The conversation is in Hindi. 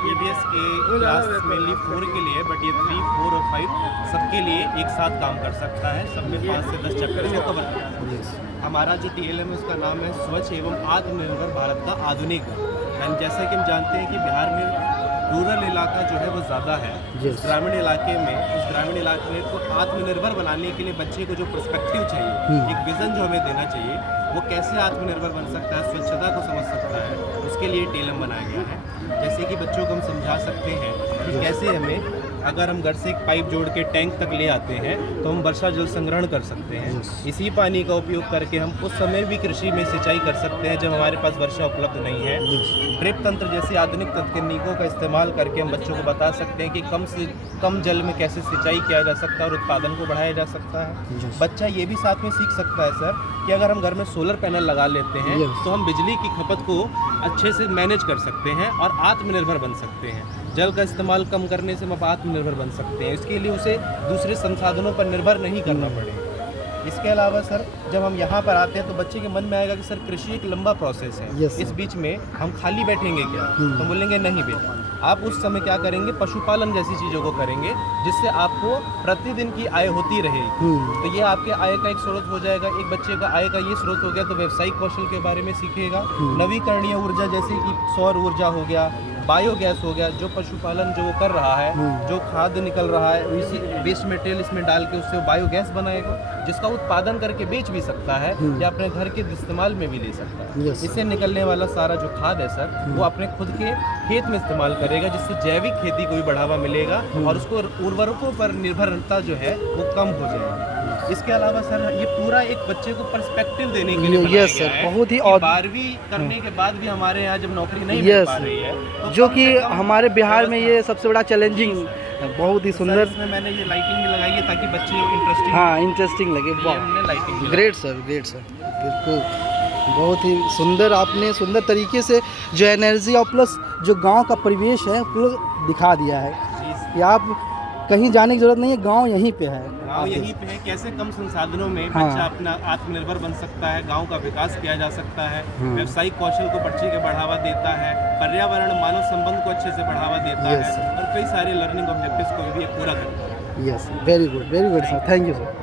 EBS के क्लास मेनली 4 के लिए, बट ये 3, 4 और 5 सबके लिए एक साथ काम कर सकता है। सब में 5 से 10 चैप्टर को कवर करता है। हमारा जो TLM है उसका नाम है स्वच्छ एवं आत्मनिर्भर भारत का आधुनिक। एंड जैसा कि हम जानते हैं कि बिहार में रूरल इलाका जो है वो ज़्यादा है। ग्रामीण इलाके में, उस ग्रामीण इलाके को आत्मनिर्भर बनाने के लिए बच्चे को जो पर्सपेक्टिव चाहिए, एक विज़न जो हमें देना चाहिए, वो कैसे आत्मनिर्भर बन सकता है, स्वच्छता को समझ सकता है, उसके लिए TLM बनाया गया है। जैसे कि बच्चों को हम समझा सकते हैं कि कैसे हमें, अगर हम घर से एक पाइप जोड़ के टैंक तक ले आते हैं तो हम वर्षा जल संग्रहण कर सकते हैं। इसी पानी का उपयोग करके हम उस समय भी कृषि में सिंचाई कर सकते हैं जब हमारे पास वर्षा उपलब्ध नहीं है। ड्रिप तंत्र जैसी आधुनिक तकनीकों का इस्तेमाल करके हम बच्चों को बता सकते हैं कि कम से कम जल में कैसे सिंचाई किया जा सकता है और उत्पादन को बढ़ाया जा सकता है। बच्चा ये भी साथ में सीख सकता है सर कि अगर हम घर में सोलर पैनल लगा लेते हैं तो हम बिजली की खपत को अच्छे से मैनेज कर सकते हैं और आत्मनिर्भर बन सकते हैं। जल का इस्तेमाल कम करने से हम आत्मनिर्भर बन सकते हैं। इसके लिए उसे दूसरे संसाधनों पर निर्भर नहीं करना पड़ेगा। इसके अलावा सर जब हम यहाँ पर आते हैं तो बच्चे के मन में आएगा कि सर कृषि एक लंबा प्रोसेस है। इस बीच में हम खाली बैठेंगे क्या? तो बोलेंगे नहीं बेटा, आप उस समय क्या करेंगे, पशुपालन जैसी चीज़ों को करेंगे जिससे आपको प्रतिदिन की आय होती रहेगी। तो ये आपके आय का एक स्रोत हो जाएगा। एक बच्चे का आय का ये स्रोत हो गया तो व्यावसायिक कौशल के बारे में सीखेगा। नवीकरणीय ऊर्जा जैसे कि सौर ऊर्जा हो गया, बायोगैस हो गया, जो पशुपालन जो वो कर रहा है, जो खाद निकल रहा है इसी वेस्ट मटेरियल इसमें डाल के उससे बायोगैस बनाएगा जिसका उत्पादन करके बेच भी सकता है या अपने घर के इस्तेमाल में भी ले सकता है। इससे निकलने वाला सारा जो खाद है सर वो अपने खुद के खेत में इस्तेमाल करेगा जिससे जैविक खेती को भी बढ़ावा मिलेगा और उसको उर्वरकों पर निर्भरता जो है वो कम हो जाएगी। इसके अलावा सर ये पूरा एक बच्चे को पर्सपेक्टिव देने के लिए बनाया गया है। बहुत ही 12वीं करने के बाद भी हमारे यहाँ जब नौकरी नहीं मिल पा रही है तो जो कि हमारे बिहार में ये सबसे बड़ा चैलेंजिंग, बहुत ही सुंदर। इसमें मैंने ये लाइटिंग भी लगाई है ताकि बच्चे इंटरेस्टिंग, हाँ इंटरेस्टिंग लगे। हमने lighting great sir, great sir, बिल्कुल बहुत ही सुंदर। आपने सुंदर तरीके से जो एनर्जी और प्लस जो गांव का परिवेश है पूरा दिखा दिया है कि आप कहीं जाने की जरूरत नहीं है, गांव यहीं पे है। गांव यहीं पे है। कैसे कम संसाधनों में बच्चा अपना आत्मनिर्भर बन सकता है, गांव का विकास किया जा सकता है, व्यावसायिक कौशल को बच्चे के बढ़ावा देता है, पर्यावरण मानव संबंध को अच्छे से बढ़ावा देता है और कई सारे लर्निंग ऑब्जेक्टिव्स को भी पूरा करता है। Yes, very good sir, thank you sir.